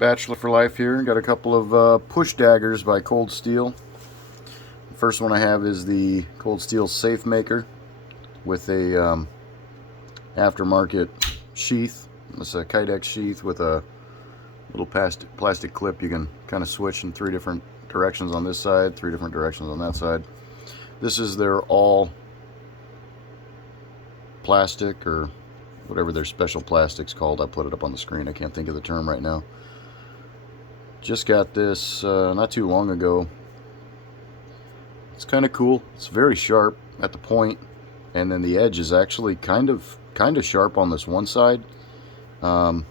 Bachelor for Life here. Got a couple of push daggers by Cold Steel. The first one I have is the Cold Steel Safe Maker with a aftermarket sheath. It's a Kydex sheath with a little plastic clip. You can kind of switch in 3 different directions on this side, 3 different directions on that side. This is their all plastic, or whatever their special plastic's called. I put it up on the screen. I can't think of the term right now. Just got this not too long ago. It's kind of cool. It's very sharp at the point, and then the edge is actually kind of sharp on this one side. Not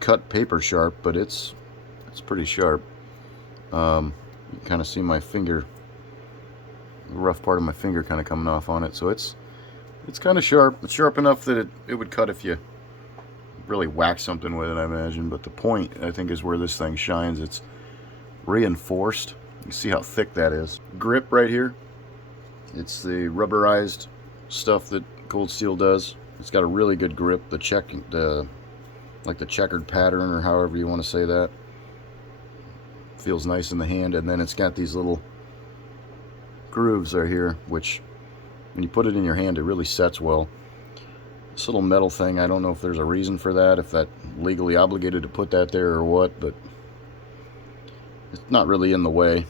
cut paper sharp, but it's pretty sharp. You can kind of see my finger, the rough part of my finger kind of coming off on it. So it's kind of sharp. It's sharp enough that it would cut if you really whack something with it, I imagine. But the point, I think, is where this thing shines. It's reinforced. You see how thick that is. Grip right here. It's the rubberized stuff that Cold Steel does. It's got a really good grip. Like the checkered pattern, or however you want to say that. Feels nice in the hand. And then it's got these little grooves right here, which when you put it in your hand, it really sets well. This little metal thing, I don't know if there's a reason for that, if that legally obligated to put that there or what, but it's not really in the way.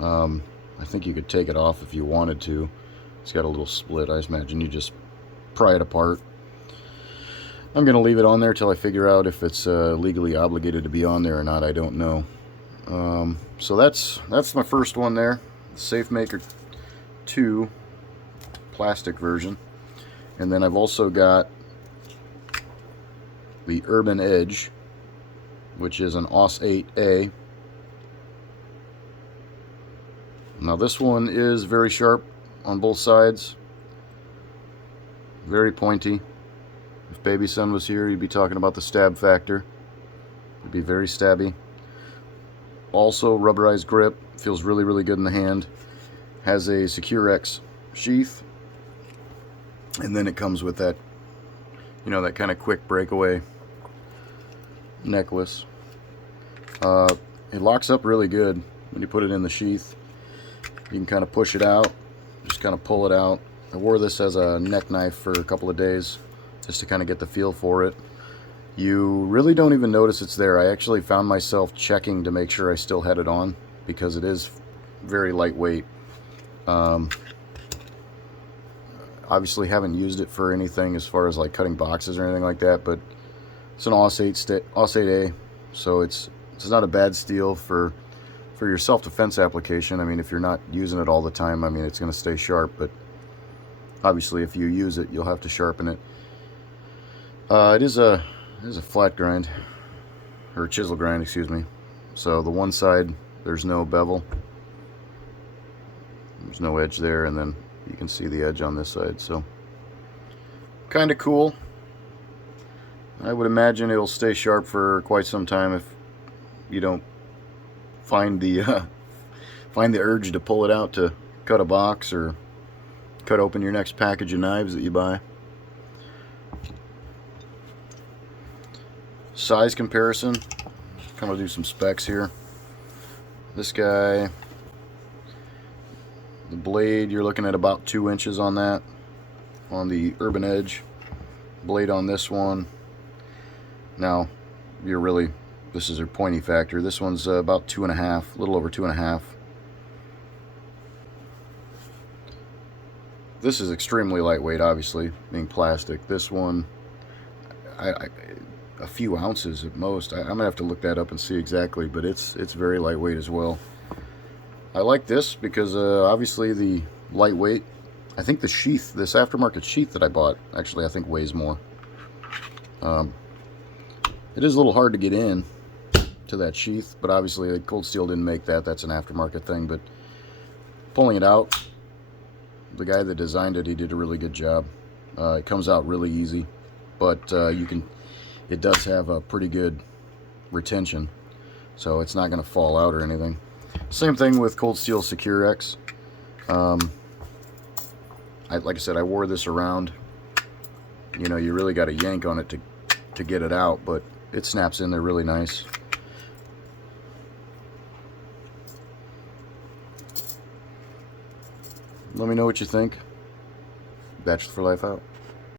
I think you could take it off if you wanted to. It's got a little split. I imagine you just pry it apart. I'm going to leave it on there till I figure out if it's legally obligated to be on there or not. I don't know. So that's my first one there. The Safe Maker 2 plastic version. And then I've also got the Urban Edge, which is an AUS 8A. Now this one is very sharp on both sides. Very pointy. If Baby Son was here, he'd be talking about the stab factor. It'd be very stabby. Also rubberized grip. Feels really, really good in the hand. Has a SecureX sheath. And then it comes with that, you know, that kind of quick breakaway necklace. It locks up really good when you put it in the sheath. You can kind of push it out, just kind of pull it out. I wore this as a neck knife for a couple of days just to kind of get the feel for it. You really don't even notice it's there. I actually found myself checking to make sure I still had it on, because it is very lightweight. Obviously haven't used it for anything as far as like cutting boxes or anything like that, but it's an AUS 8A, so it's not a bad steel for your self-defense application. I mean, if you're not using it all the time, I mean, it's going to stay sharp, but obviously if you use it, you'll have to sharpen it. It is a flat grind, or chisel grind, excuse me. So the one side, there's no bevel, there's no edge there, and then you can see the edge on this side. So kind of cool. I would imagine it'll stay sharp for quite some time if you don't find the urge to pull it out to cut a box or cut open your next package of knives that you buy. Size comparison. Kind of do some specs here. This guy, the blade, you're looking at about 2 inches on that, on the Urban Edge. Blade on this one, now this is your pointy factor. This one's about 2.5, a little over 2.5. This is extremely lightweight, obviously, being plastic. This one, a few ounces at most. I'm gonna have to look that up and see exactly, but it's very lightweight as well. I like this because obviously the lightweight. I think the sheath, this aftermarket sheath that I bought, actually I think weighs more. It is a little hard to get in to that sheath, but obviously Cold Steel didn't make that. That's an aftermarket thing. But pulling it out, the guy that designed it, he did a really good job. It comes out really easy, but it does have a pretty good retention, so it's not going to fall out or anything. Same thing with Cold Steel SecureX. Like I said, I wore this around. You know, you really got to yank on it to get it out, but it snaps in there really nice. Let me know what you think. Bachelor for Life out.